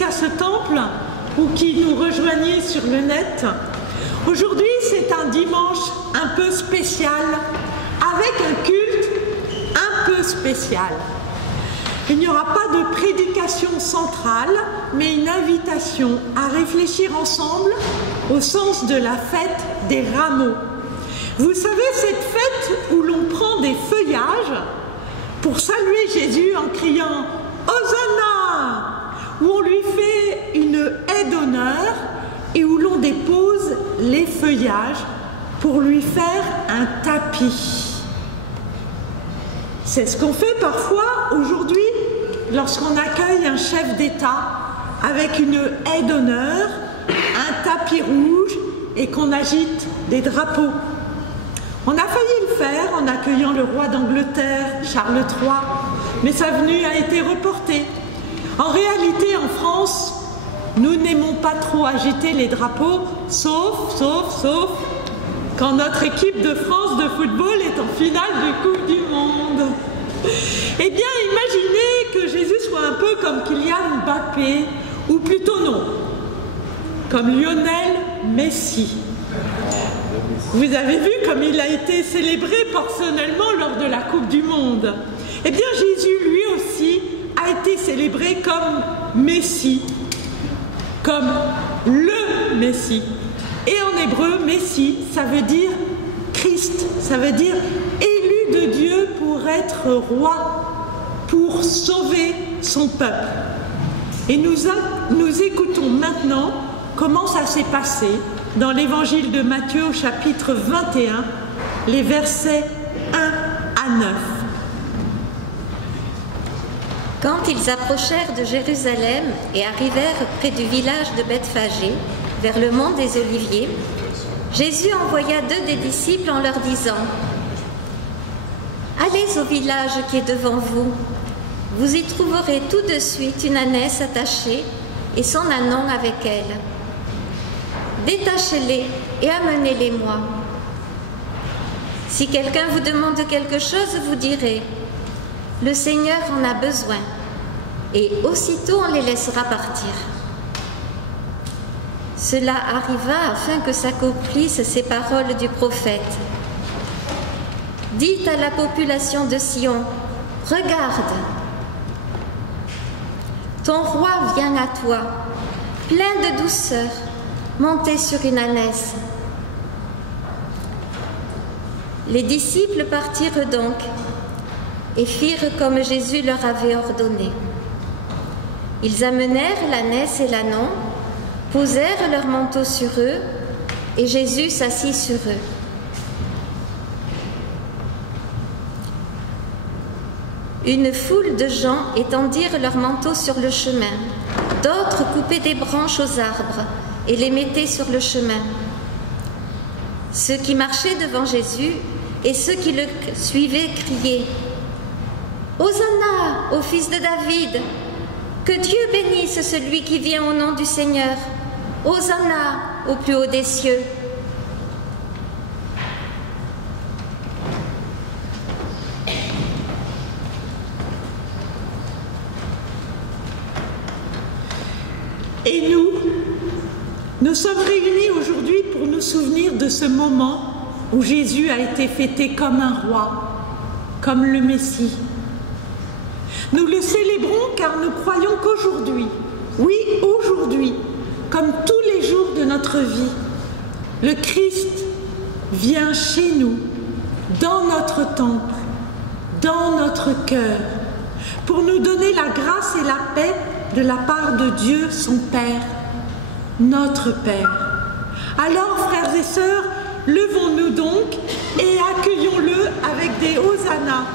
jusqu'à ce temple ou qui nous rejoignez sur le net. Aujourd'hui, c'est un dimanche un peu spécial, avec un culte un peu spécial. Il n'y aura pas de prédication centrale, mais une invitation à réfléchir ensemble au sens de la fête des rameaux. Vous savez, cette fête où l'on prend des feuillages pour saluer Jésus en criant « Hosanna !» où on lui fait une haie d'honneur et où l'on dépose les feuillages pour lui faire un tapis. C'est ce qu'on fait parfois aujourd'hui lorsqu'on accueille un chef d'État avec une haie d'honneur, un tapis rouge et qu'on agite des drapeaux. On a failli le faire en accueillant le roi d'Angleterre, Charles III, mais sa venue a été reportée. En réalité, en France, nous n'aimons pas trop agiter les drapeaux, sauf quand notre équipe de France de football est en finale de Coupe du Monde. Eh bien, imaginez que Jésus soit un peu comme Kylian Mbappé, ou plutôt non, comme Lionel Messi. Vous avez vu comme il a été célébré personnellement lors de la Coupe du Monde. Eh bien, Jésus, lui aussi, a été célébré comme Messie, comme le Messie. Et en hébreu, Messie, ça veut dire Christ, ça veut dire élu de Dieu pour être roi, pour sauver son peuple. Et nous écoutons maintenant comment ça s'est passé dans l'évangile de Matthieu au chapitre 21, les versets 1 à 9. Quand ils approchèrent de Jérusalem et arrivèrent près du village de Bethphagée, vers le mont des Oliviers, Jésus envoya 2 des disciples en leur disant « Allez au village qui est devant vous, vous y trouverez tout de suite une ânesse attachée et son ânon avec elle. Détachez-les et amenez-les-moi. Si quelqu'un vous demande quelque chose, vous direz « Le Seigneur en a besoin » et aussitôt on les laissera partir. Cela arriva afin que s'accomplissent ces paroles du prophète. Dites à la population de Sion, regarde, ton roi vient à toi, plein de douceur, monté sur une ânesse. Les disciples partirent donc et firent comme Jésus leur avait ordonné. Ils amenèrent l'ânesse et l'ânon, posèrent leurs manteaux sur eux, et Jésus s'assit sur eux. Une foule de gens étendirent leurs manteaux sur le chemin, d'autres coupaient des branches aux arbres et les mettaient sur le chemin. Ceux qui marchaient devant Jésus et ceux qui le suivaient criaient « Hosanna au fils de David ! Que Dieu bénisse celui qui vient au nom du Seigneur ! Hosanna au plus haut des cieux !» Et nous sommes réunis aujourd'hui pour nous souvenir de ce moment où Jésus a été fêté comme un roi, comme le Messie. Nous le célébrons car nous croyons qu'aujourd'hui, oui aujourd'hui, comme tous les jours de notre vie, le Christ vient chez nous, dans notre temple, dans notre cœur, pour nous donner la grâce et la paix de la part de Dieu, son Père, notre Père. Alors, frères et sœurs, levons-nous donc et accueillons-le avec des hosannas.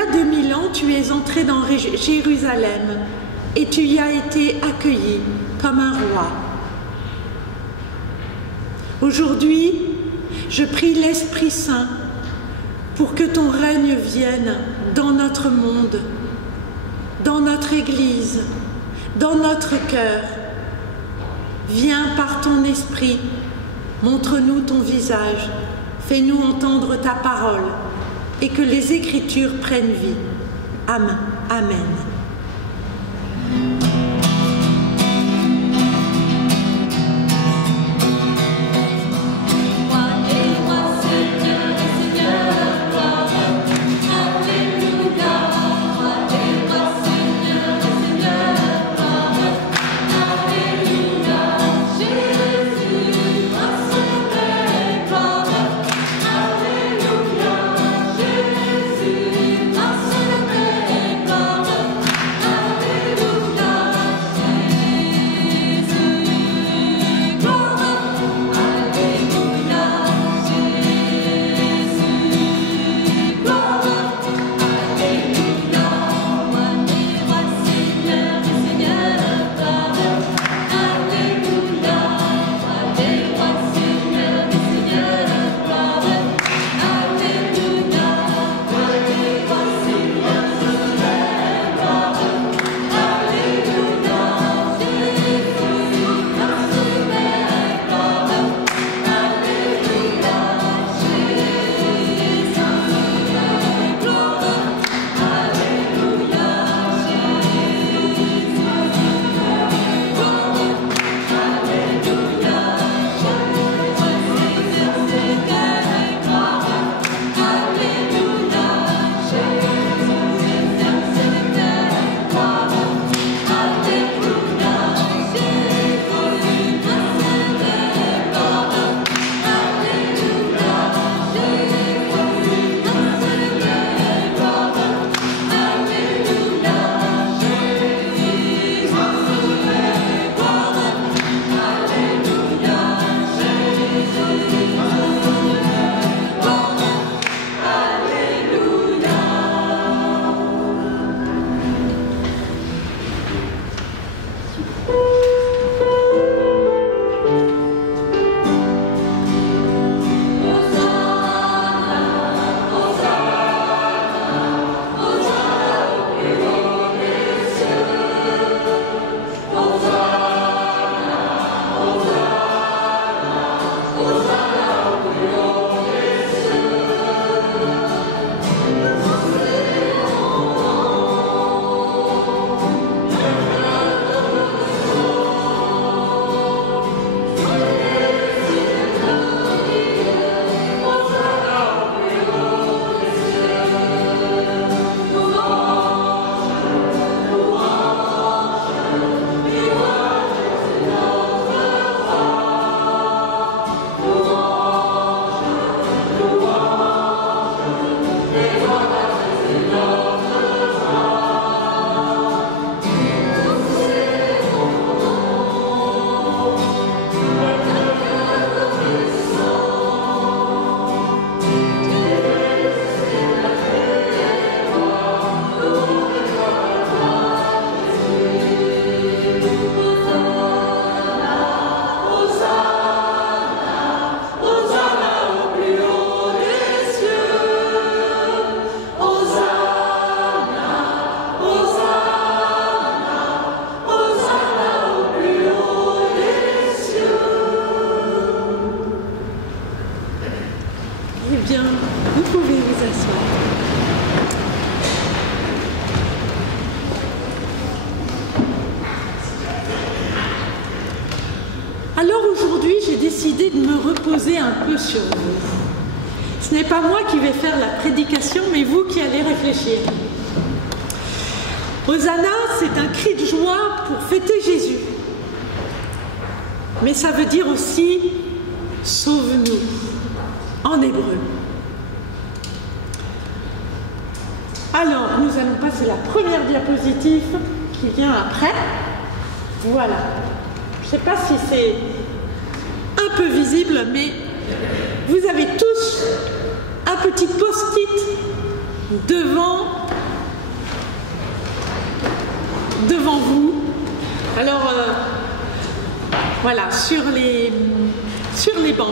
a 2000 ans, tu es entré dans Jérusalem et tu y as été accueilli comme un roi. Aujourd'hui, je prie l'Esprit Saint pour que ton règne vienne dans notre monde, dans notre Église, dans notre cœur. Viens par ton esprit, montre-nous ton visage, fais-nous entendre ta parole et que les Écritures prennent vie. Amen. Amen. Alors aujourd'hui, j'ai décidé de me reposer un peu sur vous. Ce n'est pas moi qui vais faire la prédication, mais vous qui allez réfléchir. Hosanna, c'est un cri de joie pour fêter Jésus. Mais ça veut dire aussi « sauve-nous » en hébreu. Alors, nous allons passer la première diapositive qui vient après. Voilà. Je ne sais pas si c'est un peu visible, mais vous avez tous un petit post-it devant devant vous. Alors, voilà, sur les bancs.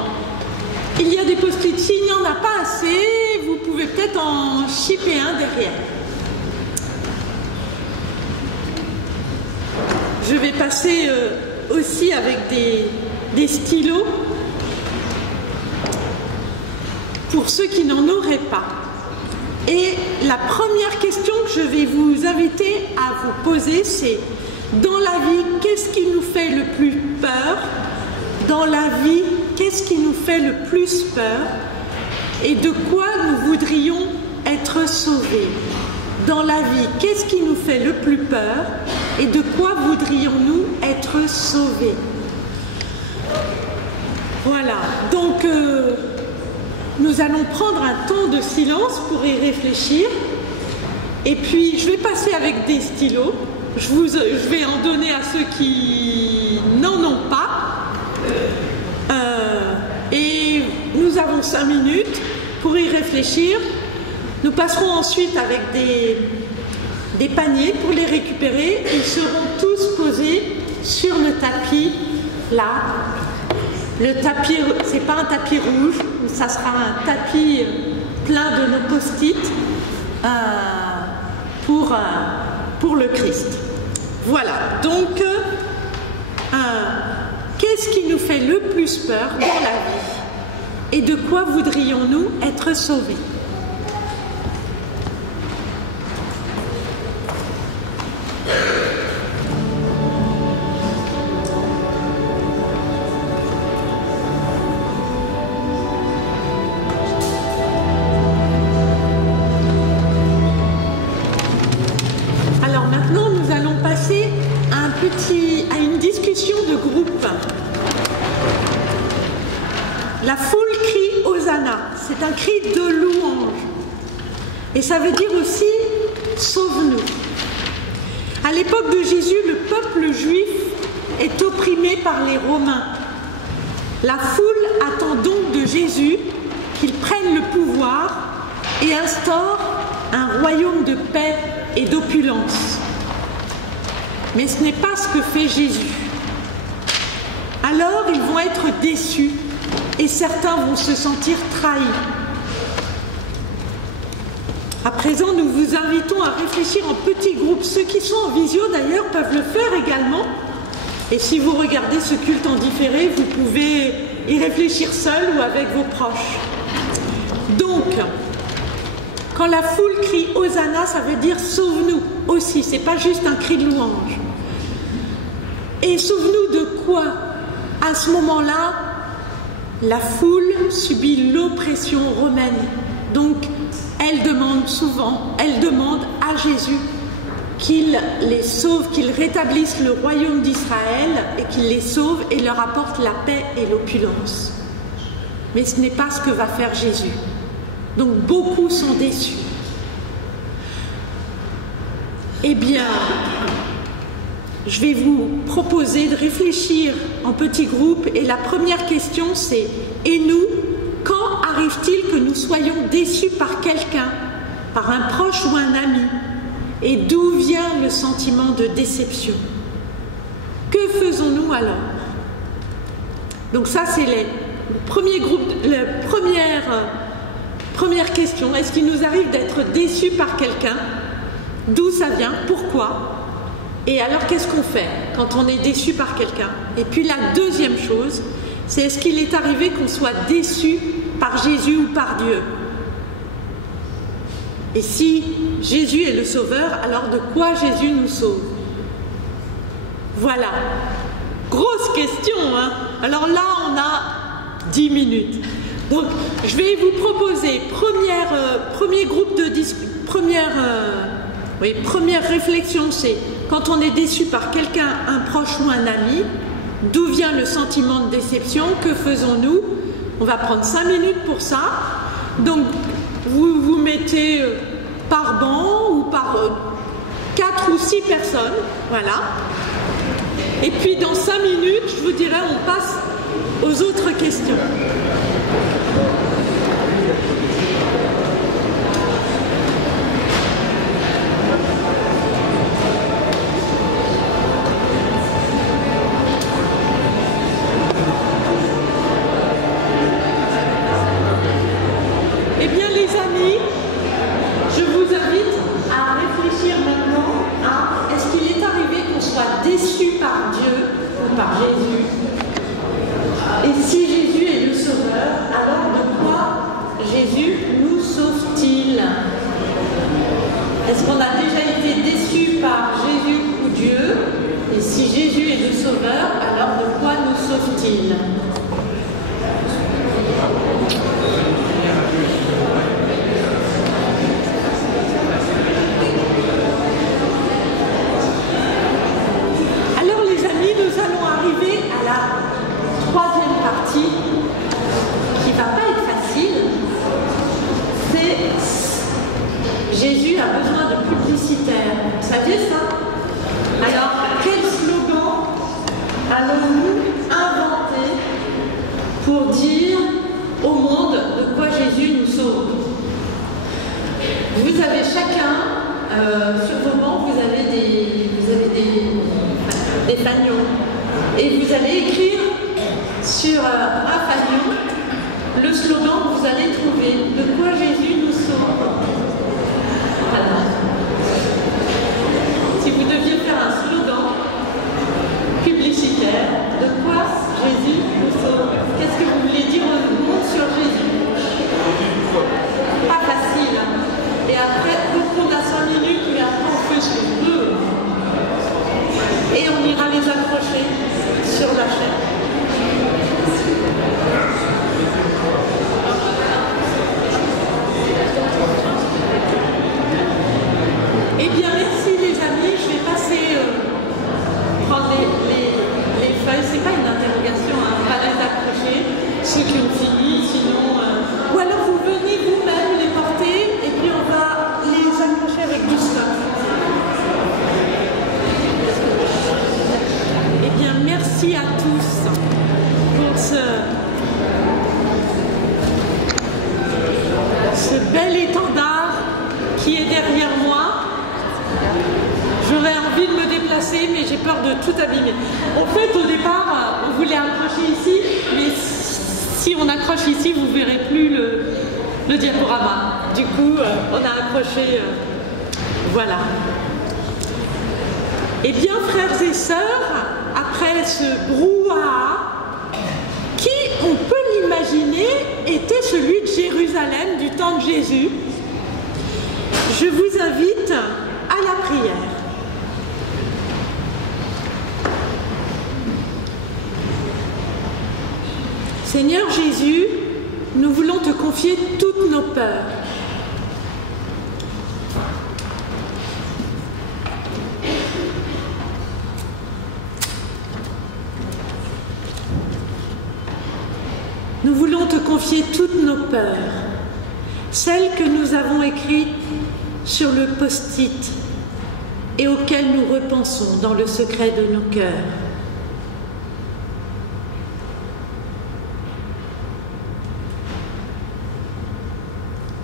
Il y a des post-it. S'il n'y en a pas assez, vous pouvez peut-être en chipper un derrière. Je vais passer aussi avec des stylos pour ceux qui n'en auraient pas. Et la première question que je vais vous inviter à vous poser, c'est: dans la vie, qu'est-ce qui nous fait le plus peur? Dans la vie, qu'est-ce qui nous fait le plus peur? Et de quoi nous voudrions être sauvés? Dans la vie, qu'est-ce qui nous fait le plus peur? Et de quoi voudrions-nous être sauvés? Voilà, donc nous allons prendre un temps de silence pour y réfléchir. Et puis, je vais passer avec des stylos. Je vais en donner à ceux qui n'en ont pas. Et nous avons 5 minutes pour y réfléchir. Nous passerons ensuite avec des paniers pour les récupérer. Ils seront tous posés sur le tapis, là. Le tapis, c'est pas un tapis rouge, ça sera un tapis plein de nos post-it pour le Christ. Voilà, donc qu'est-ce qui nous fait le plus peur dans la vie? Et de quoi voudrions-nous être sauvés? Alors maintenant, nous allons passer à une discussion de groupe. La foule crie Hosanna, c'est un cri de louange. Et ça veut dire aussi sauve-nous. À l'époque de Jésus, le peuple juif est opprimé par les Romains. La foule attend donc de Jésus qu'il prenne le pouvoir et instaure un royaume de paix et d'opulence. Mais ce n'est pas ce que fait Jésus. Alors ils vont être déçus et certains vont se sentir trahis. À présent, nous vous invitons à réfléchir en petits groupes. Ceux qui sont en visio d'ailleurs peuvent le faire également. Et si vous regardez ce culte en différé, vous pouvez y réfléchir seul ou avec vos proches. Donc, quand la foule crie Hosanna, ça veut dire sauve-nous aussi, c'est pas juste un cri de louange. Et sauve-nous de quoi? À ce moment-là, la foule subit l'oppression romaine. Donc, elle demande à Jésus qu'il les sauve, qu'il rétablisse le royaume d'Israël et qu'il les sauve et leur apporte la paix et l'opulence. Mais ce n'est pas ce que va faire Jésus. Donc beaucoup sont déçus. Eh bien, je vais vous proposer de réfléchir en petits groupes et la première question c'est: et nous, quand arrive-t-il que nous soyons déçus par quelqu'un, par un proche ou un ami? Et d'où vient le sentiment de déception? Que faisons-nous alors? Donc ça c'est le premier groupe, la première question. Est-ce qu'il nous arrive d'être déçus par quelqu'un? D'où ça vient? Pourquoi? Et alors qu'est-ce qu'on fait quand on est déçu par quelqu'un? Et puis la deuxième chose, c'est est-ce qu'il est arrivé qu'on soit déçu par Jésus ou par Dieu? Et si Jésus est le sauveur, alors de quoi Jésus nous sauve? Voilà. Grosse question, hein? Alors là, on a 10 minutes. Donc, je vais vous proposer premier groupe de première réflexion, c'est quand on est déçu par quelqu'un, un proche ou un ami, d'où vient le sentiment de déception? Que faisons-nous? On va prendre 5 minutes pour ça. Donc, vous vous mettez par banc ou par 4 ou 6 personnes, voilà. Et puis dans 5 minutes, je vous dirai, on passe aux autres questions. Et si Jésus est le Sauveur, alors de quoi Jésus nous sauve-t-il? Est-ce qu'on a déjà été déçu par Jésus ou Dieu? Et si Jésus est le Sauveur, alors de quoi nous sauve-t-il? Alors les amis, nous allons arriver à la troisième partie, qui ne va pas être facile. C'est Jésus a besoin de publicitaires. Vous saviez ça? Alors, quel slogan allons-nous inventer pour dire au monde de quoi Jésus nous sauve? Vous avez chacun, sur vos bancs, vous avez des fanions. Et vous allez écrire sur un fanion le slogan que vous allez trouver. De quoi Jésus nous sauve? Voilà. Si vous deviez faire un slogan publicitaire, de quoi Jésus nous sauve? Qu'est-ce que vous voulez dire au monde sur Jésus? Pas facile. Et après, on a 5 minutes, mais après on fait ce qu'on veut. Et on ira les accrocher sur la chaîne. Eh bien, merci les amis. Je vais passer prendre les feuilles. C'est pas une interrogation, hein. On va les accrocher. Ceux qui ont fini, sinon. Ou alors vous venez vous-même les porter et puis on va les accrocher avec du stock. Eh bien, merci à tous pour ce bel étendard qui est derrière moi. J'aurais envie de me déplacer, mais j'ai peur de tout abîmer. En fait, au départ, on voulait accrocher ici, mais si on accroche ici, vous ne verrez plus le diaporama. Du coup, on a accroché, voilà. Eh bien, frères et sœurs, après ce brouhaha, qui, on peut l'imaginer, était celui de Jérusalem du temps de Jésus, je vous invite à la prière. Seigneur Jésus, nous voulons te confier toutes nos peurs. Nous voulons te confier toutes nos peurs, celles que nous avons écrites sur le post-it et auxquelles nous repensons dans le secret de nos cœurs.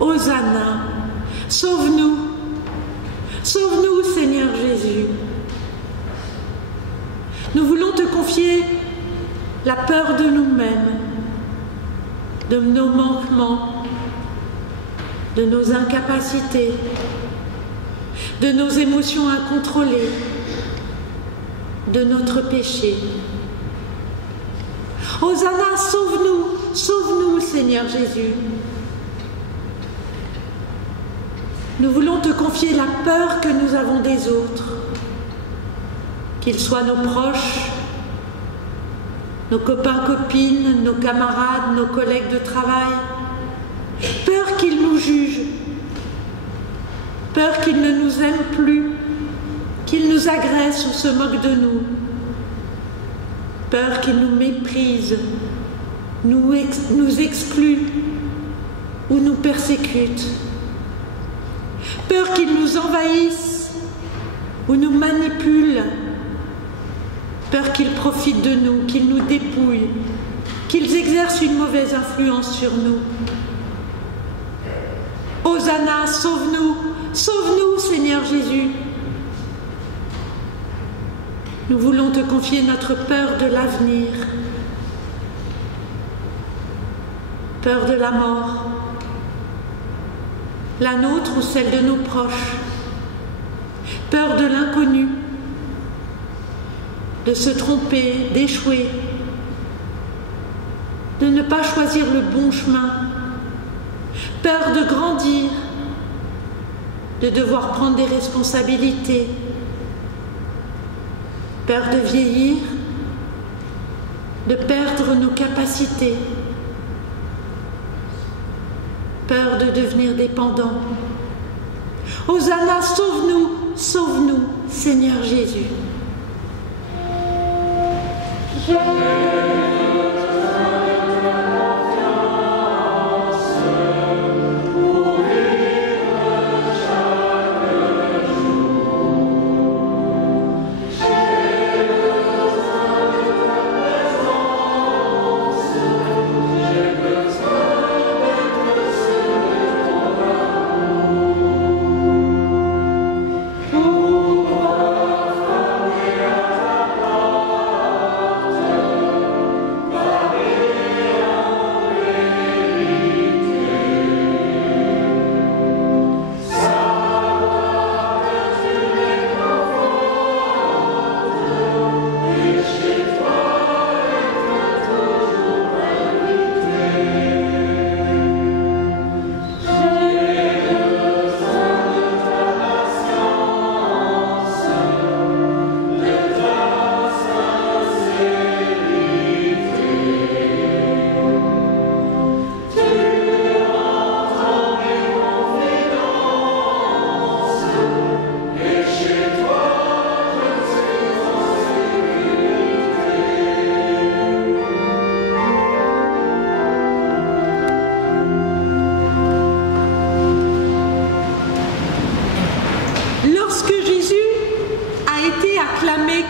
Hosanna, sauve-nous, sauve-nous Seigneur Jésus. Nous voulons te confier la peur de nous-mêmes, de nos manquements, de nos incapacités, de nos émotions incontrôlées, de notre péché. Hosanna, sauve-nous, sauve-nous Seigneur Jésus. Nous voulons te confier la peur que nous avons des autres, qu'ils soient nos proches, nos copains, copines, nos camarades, nos collègues de travail. Peur qu'ils nous jugent, peur qu'ils ne nous aiment plus, qu'ils nous agressent ou se moquent de nous, peur qu'ils nous méprisent, nous excluent ou nous persécutent. Peur qu'ils nous envahissent ou nous manipulent. Peur qu'ils profitent de nous, qu'ils nous dépouillent, qu'ils exercent une mauvaise influence sur nous. Hosanna, sauve-nous, sauve-nous Seigneur Jésus. Nous voulons te confier notre peur de l'avenir, peur de la mort, la nôtre ou celle de nos proches, peur de l'inconnu, de se tromper, d'échouer, de ne pas choisir le bon chemin, peur de grandir, de devoir prendre des responsabilités, peur de vieillir, de perdre nos capacités, peur de devenir dépendant. Hosanna, sauve-nous, sauve-nous, Seigneur Jésus.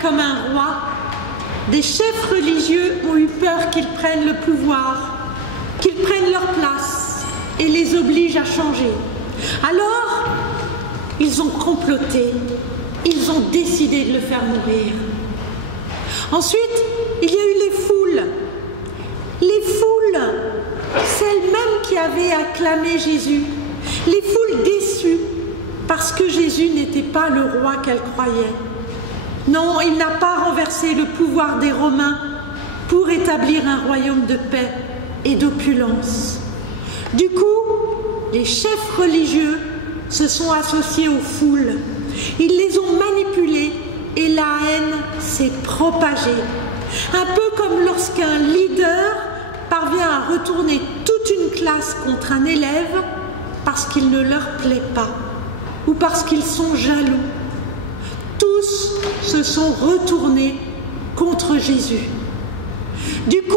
Comme un roi, des chefs religieux ont eu peur qu'ils prennent le pouvoir, qu'ils prennent leur place et les obligent à changer. Alors, ils ont comploté, ils ont décidé de le faire mourir. Ensuite, il y a eu les foules, celles mêmes qui avaient acclamé Jésus, les foules déçues parce que Jésus n'était pas le roi qu'elles croyaient. Non, il n'a pas renversé le pouvoir des Romains pour établir un royaume de paix et d'opulence. Du coup, les chefs religieux se sont associés aux foules. Ils les ont manipulées et la haine s'est propagée. Un peu comme lorsqu'un leader parvient à retourner toute une classe contre un élève parce qu'il ne leur plaît pas ou parce qu'ils sont jaloux. Tous se sont retournés contre Jésus. Du coup,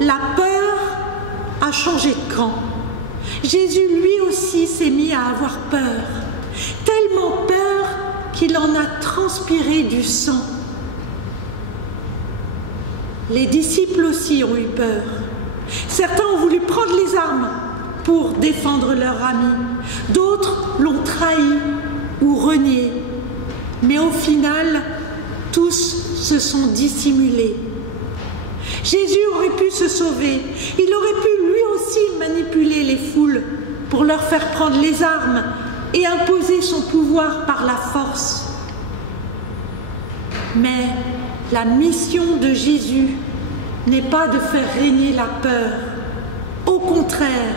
la peur a changé de camp. Jésus, lui aussi, s'est mis à avoir peur. Tellement peur qu'il en a transpiré du sang. Les disciples aussi ont eu peur. Certains ont voulu prendre les armes pour défendre leur ami. D'autres l'ont trahi ou renié. Mais au final, tous se sont dissimulés. Jésus aurait pu se sauver. Il aurait pu lui aussi manipuler les foules pour leur faire prendre les armes et imposer son pouvoir par la force. Mais la mission de Jésus n'est pas de faire régner la peur. Au contraire,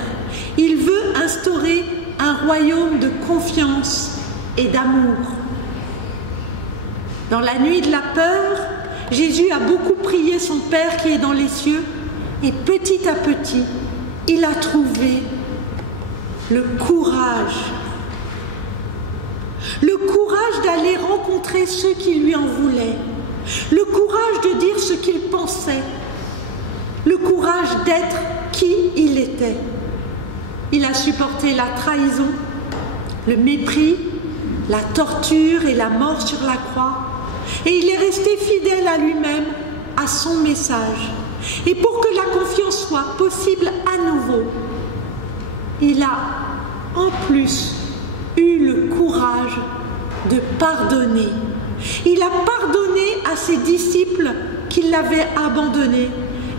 il veut instaurer un royaume de confiance et d'amour. Dans la nuit de la peur, Jésus a beaucoup prié son Père qui est dans les cieux et petit à petit, il a trouvé le courage d'aller rencontrer ceux qui lui en voulaient, le courage de dire ce qu'il pensait, le courage d'être qui il était. Il a supporté la trahison, le mépris, la torture et la mort sur la croix. Et il est resté fidèle à lui-même, à son message. Et pour que la confiance soit possible à nouveau, il a en plus eu le courage de pardonner. Il a pardonné à ses disciples qui l'avaient abandonné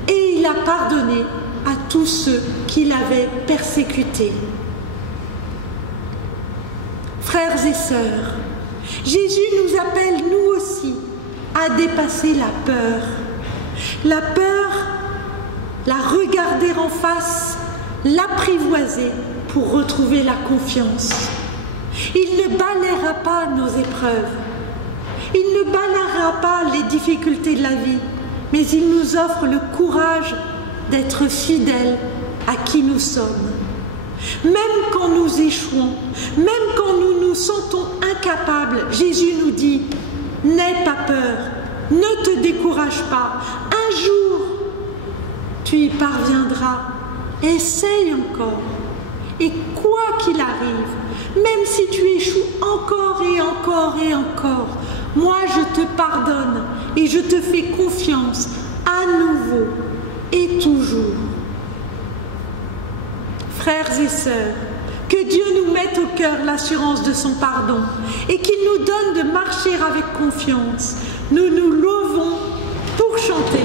et il a pardonné à tous ceux qui l'avaient persécuté. Frères et sœurs, Jésus nous appelle, nous aussi, à dépasser la peur. La peur la regarder en face, l'apprivoiser pour retrouver la confiance. Il ne balayera pas nos épreuves, il ne balayera pas les difficultés de la vie, mais il nous offre le courage d'être fidèles à qui nous sommes. Même quand nous échouons, même quand nous nous sentons incapables, Jésus nous dit « N'aie pas peur, ne te décourage pas, un jour tu y parviendras, essaye encore. Et quoi qu'il arrive, même si tu échoues encore et encore et encore, moi je te pardonne et je te fais confiance à nouveau et toujours. » Frères et sœurs, que Dieu nous mette au cœur l'assurance de son pardon et qu'il nous donne de marcher avec confiance. Nous nous levons pour chanter.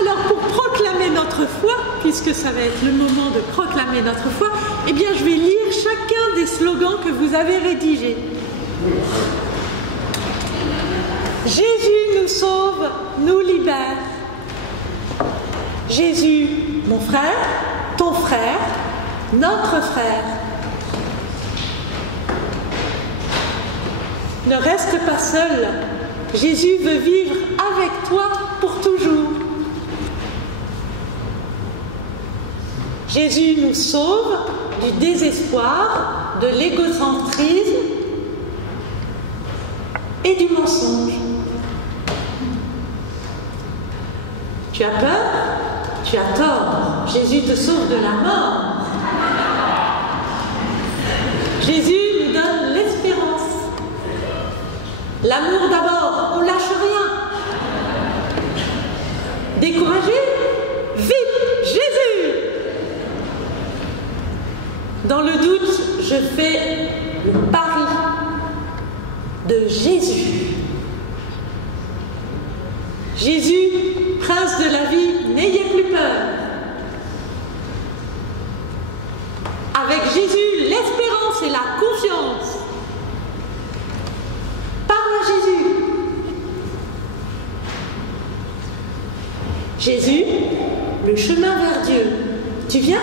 Alors pour proclamer notre foi, puisque ça va être le moment de proclamer notre foi, eh bien je vais lire chacun des slogans que vous avez rédigés. Jésus nous sauve, nous libère. Jésus, mon frère, ton frère, notre frère. Ne reste pas seul. Jésus veut vivre avec toi pour toujours. Jésus nous sauve du désespoir, de l'égocentrisme et du mensonge. Tu as peur? Tu as tort. Jésus te sauve de la mort. Jésus nous donne l'espérance. L'amour d'abord, on lâche rien. Découragé? Vite, Jésus! Dans le doute, je fais le pari de Jésus. Jésus, prince de la vie, n'ayez plus peur. Jésus, l'espérance et la confiance. Parle à Jésus. Jésus, le chemin vers Dieu. Tu viens?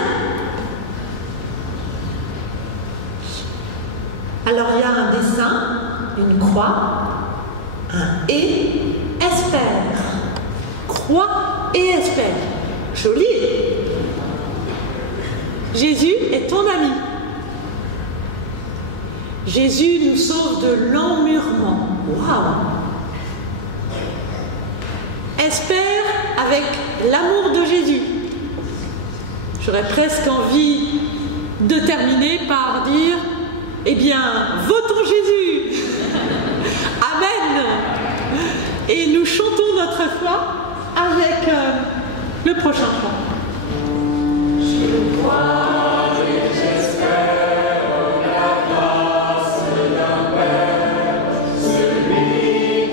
Alors il y a un dessin, une croix, un et, espère. Croix et espère. Joli. Jésus est ton ami. Jésus nous sauve de l'emmurement. Waouh! Espère avec l'amour de Jésus. J'aurais presque envie de terminer par dire, eh bien, votons Jésus. Amen. Et nous chantons notre foi avec le prochain chant. Je crois et j'espère la grâce d'un Père, celui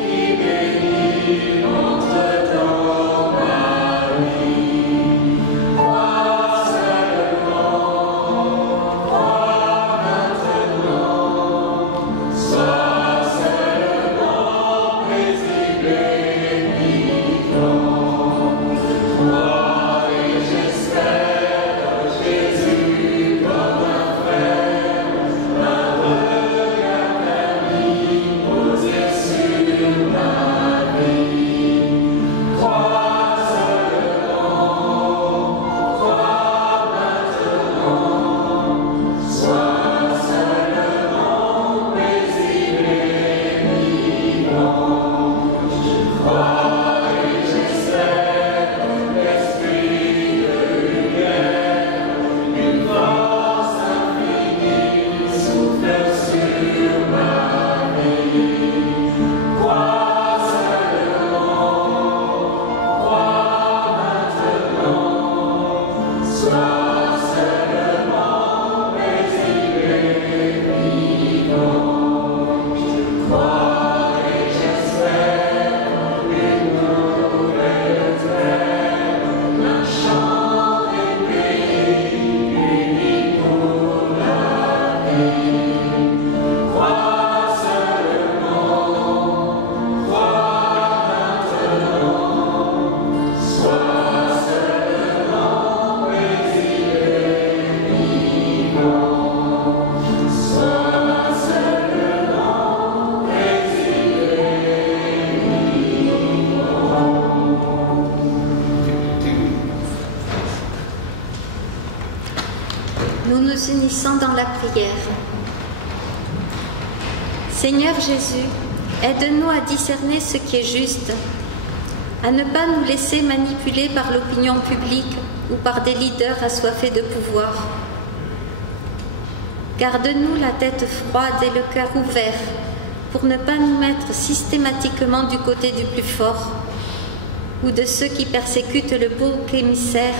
qui bénit entre dans ma vie. Crois seulement, crois maintenant, sois seulement paisible et vivant. Crois et j'espère Jésus comme un frère, un regard permis posé sur ma vie. Crois seulement, crois maintenant, sois seulement paisible et vivant. Je crois et j'espère l'esprit de lumière, une force infinie souffle sur ma vie. Crois seulement, crois maintenant, sois seulement paisible et vivant. Je crois et j'espère une nouvelle terre, un champ des pays unis pour la vie. Crois seulement, crois maintenant, sois seulement paisible et vivant. Sois seulement paisible et Nous nous unissons dans la prière. Seigneur Jésus, aide-nous à discerner ce qui est juste, à ne pas nous laisser manipuler par l'opinion publique ou par des leaders assoiffés de pouvoir. Garde-nous la tête froide et le cœur ouvert pour ne pas nous mettre systématiquement du côté du plus fort ou de ceux qui persécutent le beau émissaire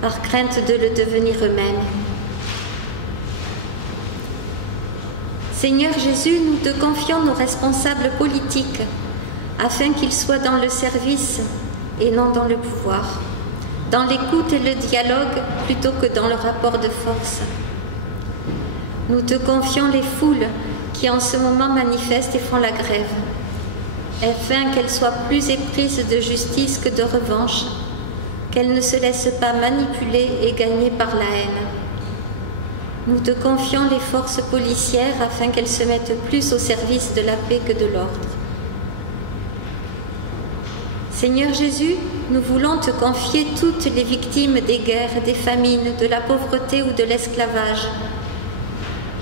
par crainte de le devenir eux-mêmes. Seigneur Jésus, nous te confions nos responsables politiques afin qu'ils soient dans le service et non dans le pouvoir, dans l'écoute et le dialogue plutôt que dans le rapport de force. Nous te confions les foules qui en ce moment manifestent et font la grève, afin qu'elles soient plus éprises de justice que de revanche, qu'elles ne se laissent pas manipuler et gagner par la haine. Nous te confions les forces policières afin qu'elles se mettent plus au service de la paix que de l'ordre. Seigneur Jésus, nous voulons te confier toutes les victimes des guerres, des famines, de la pauvreté ou de l'esclavage.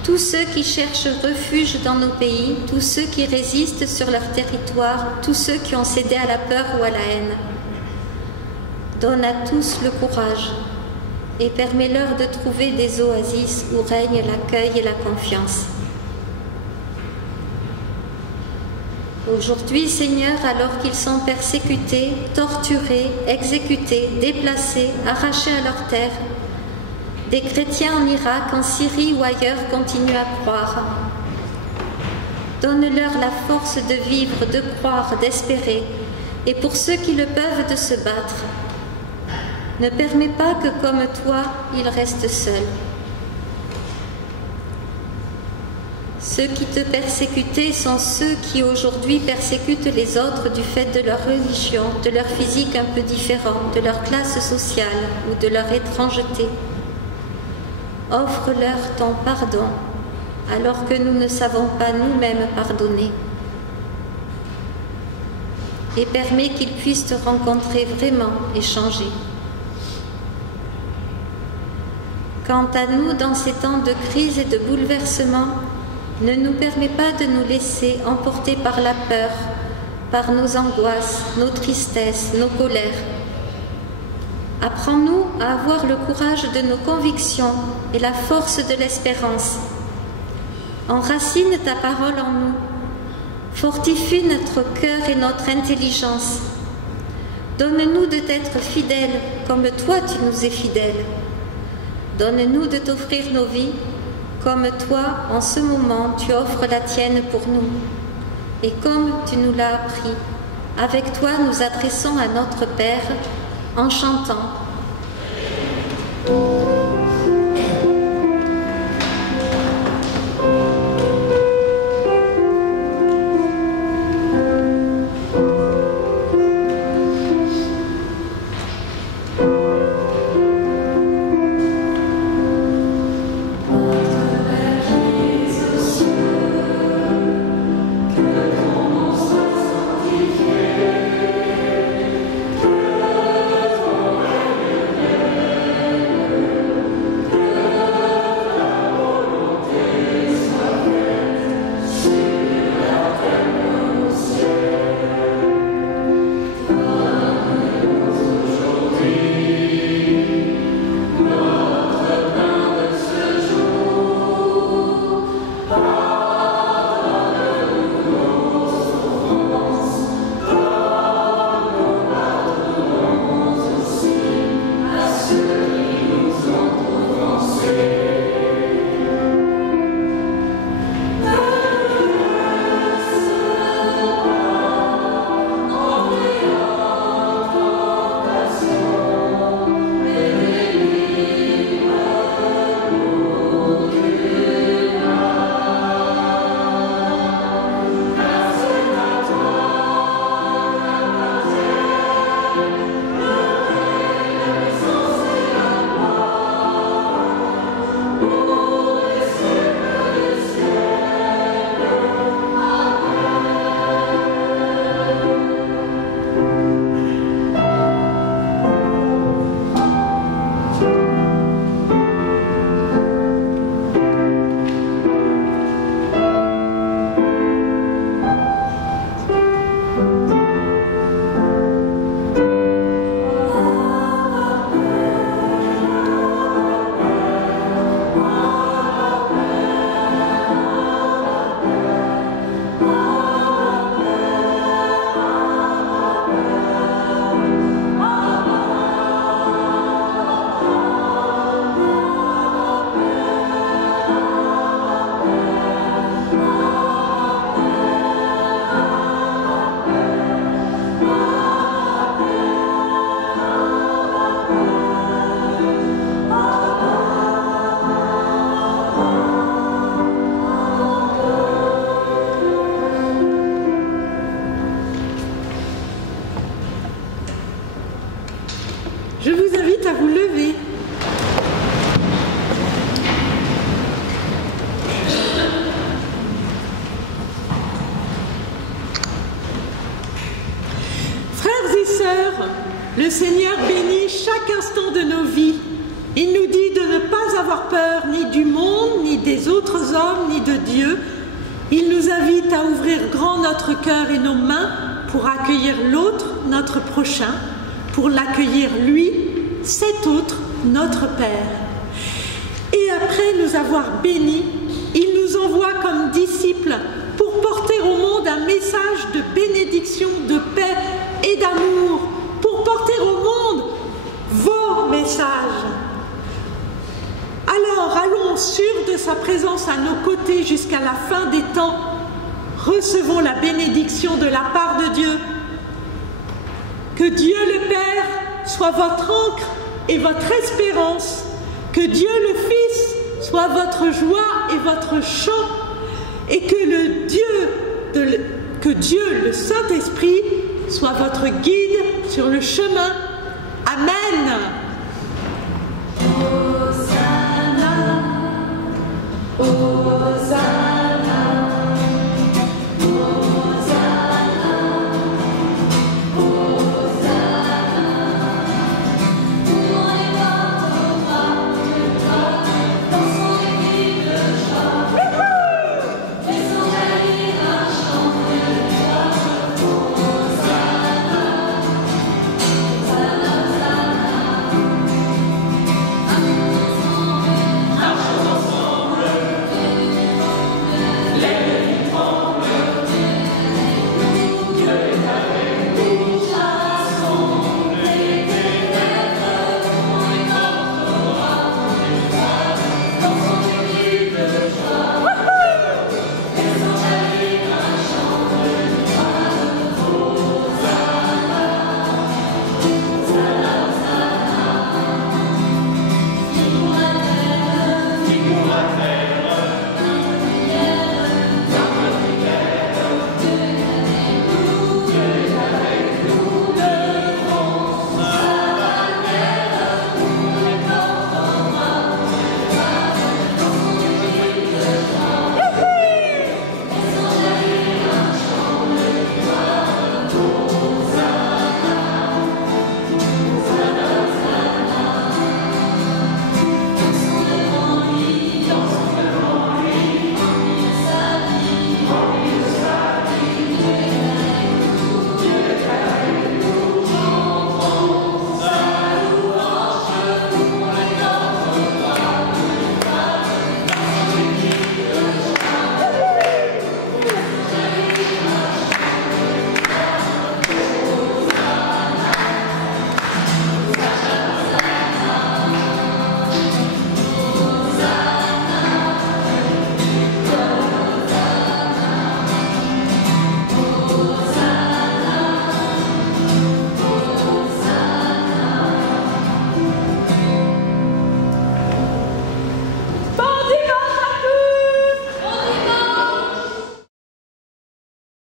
Tous ceux qui cherchent refuge dans nos pays, tous ceux qui résistent sur leur territoire, tous ceux qui ont cédé à la peur ou à la haine. Donne à tous le courage et permets-leur de trouver des oasis où règne l'accueil et la confiance. Aujourd'hui, Seigneur, alors qu'ils sont persécutés, torturés, exécutés, déplacés, arrachés à leur terre, des chrétiens en Irak, en Syrie ou ailleurs continuent à croire. Donne-leur la force de vivre, de croire, d'espérer, et pour ceux qui le peuvent, de se battre. Ne permets pas que, comme toi, ils restent seuls. Ceux qui te persécutaient sont ceux qui aujourd'hui persécutent les autres du fait de leur religion, de leur physique un peu différent, de leur classe sociale ou de leur étrangeté. Offre-leur ton pardon, alors que nous ne savons pas nous-mêmes pardonner. Et permets qu'ils puissent te rencontrer vraiment et changer. Quant à nous, dans ces temps de crise et de bouleversement, ne nous permets pas de nous laisser emporter par la peur, par nos angoisses, nos tristesses, nos colères. Apprends-nous à avoir le courage de nos convictions et la force de l'espérance. Enracine ta parole en nous. Fortifie notre cœur et notre intelligence. Donne-nous de t'être fidèles comme toi tu nous es fidèle. Donne-nous de t'offrir nos vies comme toi, en ce moment, tu offres la tienne pour nous. Et comme tu nous l'as appris, avec toi nous adressons à notre Père en chantant. Je vous invite à vous lever. Frères et sœurs, le Seigneur bénit chaque instant de nos vies. Il nous dit de ne pas avoir peur ni du monde, ni des autres hommes, ni de Dieu. Il nous invite à ouvrir grand notre cœur et nos mains pour accueillir l'autre, notre prochain, pour l'accueillir lui, cet autre, notre Père. Et après nous avoir bénis, il nous envoie comme disciples pour porter au monde un message de bénédiction, de paix et d'amour, pour porter au monde vos messages. Alors allons sûrs de sa présence à nos côtés jusqu'à la fin des temps. Recevons la bénédiction de la part de Dieu. Que Dieu le Père soit votre ancre et votre espérance. Que Dieu le Fils soit votre joie et votre chant. et que Dieu, le Saint-Esprit, soit votre guide sur le chemin. Amen.